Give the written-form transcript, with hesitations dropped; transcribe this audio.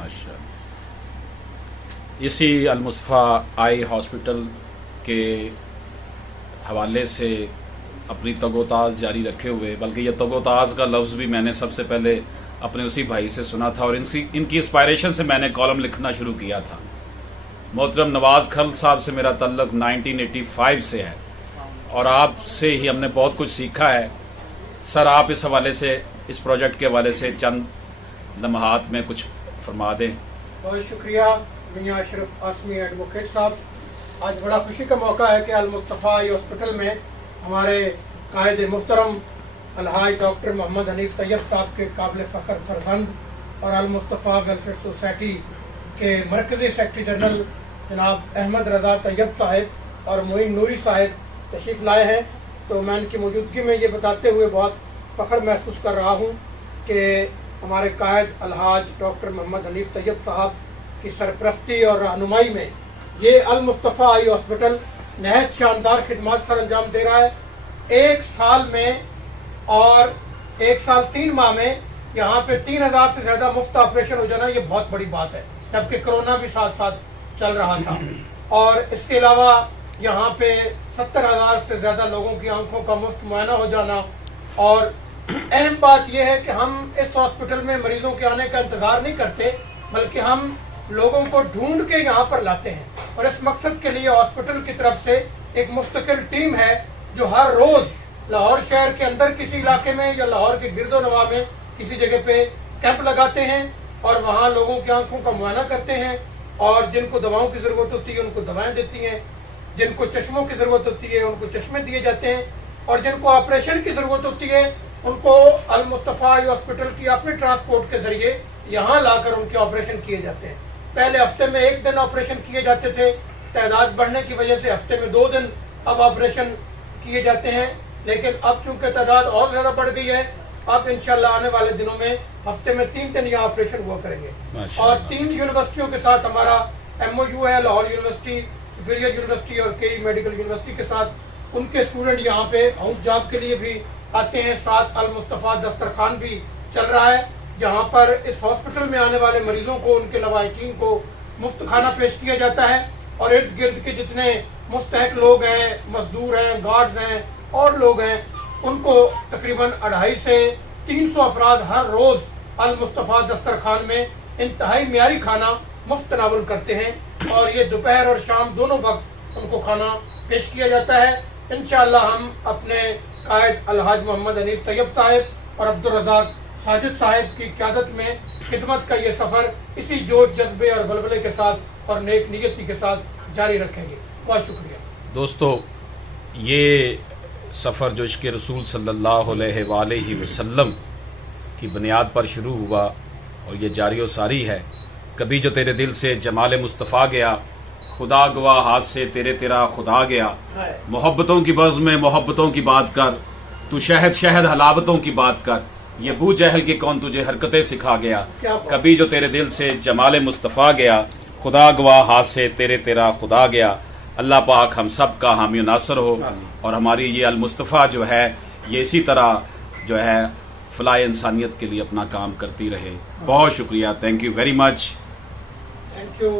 माशा। इसी Al-Mustafa eye hospital के हवाले से अपनी तगोताज जारी रखे हुए, बल्कि ये तगोताज का लफ्ज़ भी मैंने सबसे पहले अपने उसी भाई से सुना था और इनकी इंस्पायरेशन से मैंने कॉलम लिखना शुरू किया था। मोहतरम नवाज़ खल साहब से मेरा तल्लुक़ 1985 से है और आपसे ही हमने बहुत कुछ सीखा है। सर, आप इस हवाले से, इस प्रोजेक्ट के हवाले से चंद लम्हात में कुछ फरमा दें। बहुत शुक्रिया मियां अशरफ आसमी एडवोकेट साहब। आज बड़ा खुशी का मौका है कि अलमुस्तफ़ा आई हॉस्पिटल में हमारे कायद मुहतरम अलहाज डॉक्टर मोहम्मद हनीफ तैयब साहब के काबिल फ़ख्र फरजंद और अलमुस्तफ़ा वेलफेयर सोसाइटी के मरकज़ी सेक्रेटरी जनरल जनाब अहमद रज़ा तैयब साहब और मोइन नूरी साहब तशरीफ़ लाए हैं। तो मैं इनकी मौजूदगी में ये बताते हुए बहुत फ़ख्र महसूस कर रहा हूँ कि हमारे कायद अलहाज डॉक्टर मोहम्मद हनीफ तैयब साहब की सरपरस्ती और रहनुमाई में ये अलमुस्तफ़ा आई हॉस्पिटल नहायत शानदार खिदमत सर अंजाम दे रहा है। एक साल में और 1 साल 3 माह में यहाँ पे 3000 से ज्यादा मुफ्त ऑपरेशन हो जाना ये बहुत बड़ी बात है, जबकि कोरोना भी साथ साथ चल रहा था। और इसके अलावा यहाँ पे 70,000 से ज्यादा लोगों की आंखों का मुफ्त मुआयना हो जाना। और अहम बात यह है कि हम इस हॉस्पिटल में मरीजों के आने का इंतजार नहीं करते, बल्कि हम लोगों को ढूंढ के यहाँ पर लाते हैं। और इस मकसद के लिए हॉस्पिटल की तरफ से एक मुस्तकिल टीम है जो हर रोज लाहौर शहर के अंदर किसी इलाके में या लाहौर के गिरदो नवा में किसी जगह पे कैंप लगाते हैं और वहाँ लोगों की आंखों का मुआयना करते हैं। और जिनको दवाओं की जरूरत होती है उनको दवाएं देती हैं, जिनको चश्मों की जरूरत होती है उनको चश्मे दिए जाते हैं, और जिनको ऑपरेशन की जरूरत होती है उनको अलमुस्तफ़ा आई हॉस्पिटल की अपने ट्रांसपोर्ट के जरिए यहाँ लाकर उनके ऑपरेशन किए जाते हैं। पहले हफ्ते में 1 दिन ऑपरेशन किए जाते थे, तादाद बढ़ने की वजह से हफ्ते में 2 दिन अब ऑपरेशन किए जाते हैं। लेकिन अब चूंकि तादाद और ज्यादा बढ़ गई है, अब इंशाल्लाह आने वाले दिनों में हफ्ते में 3 दिन यहाँ ऑपरेशन हुआ करेंगे। और 3 यूनिवर्सिटियों के साथ हमारा MOU है, लाहौर यूनिवर्सिटी, सुपीरियर यूनिवर्सिटी और KE मेडिकल यूनिवर्सिटी के साथ। उनके स्टूडेंट यहाँ पे हाउस जॉब के लिए भी आते हैं। साथ अलमुस्तफ़ा दस्तरखान भी चल रहा है, जहाँ पर इस हॉस्पिटल में आने वाले मरीजों को, उनके लवाहिकीन को मुफ्त खाना पेश किया जाता है। और इर्द गिर्द के जितने मुस्तहक लोग हैं, मजदूर हैं, गार्ड्स हैं और लोग हैं, उनको तकरीबन 250 से 300 अफराद हर रोज अलमुस्तफ़ा दस्तरखान में इंतहाई मियारी खाना मुफ्त तनावुल करते हैं। और ये दोपहर और शाम दोनों वक्त उनको खाना पेश किया जाता है। इंशाअल्लाह हम अपने कायद अलहाज मोहम्मद हनीफ तैयब साहब और अब्दुल रज़ाक साजिद साहब की क़यादत में खिदमत का ये सफर इसी जोश, जज्बे और बलबले के साथ और नेक नियती के साथ जारी रखेंगे। बहुत शुक्रिया दोस्तों। ये सफ़र जो इश्क़ रसूल सल्लल्लाहु अलैहि वसल्लम की बुनियाद पर शुरू हुआ और ये जारी व सारी है। कभी जो तेरे दिल से जमाल मुस्तफ़ा गया, खुदा गवाह हाथ से तेरा खुदा गया। मोहब्बतों की बज़्म में मोहब्बतों की बात कर, तू शहद शहद हलावतों की बात कर, ये बू जहल की कौन तुझे हरकतें सिखा गया। कभी जो तेरे दिल से जमाल मुस्तफ़ा गया, खुदा गवाह हाथ से तेरा खुदा गया। अल्लाह पाक हम सब का हामी नासर हो और हमारी ये अलमुस्तफ़ा जो है ये इसी तरह जो है फलाह इंसानियत के लिए अपना काम करती रहे। बहुत शुक्रिया। Thank you very much. Thank you.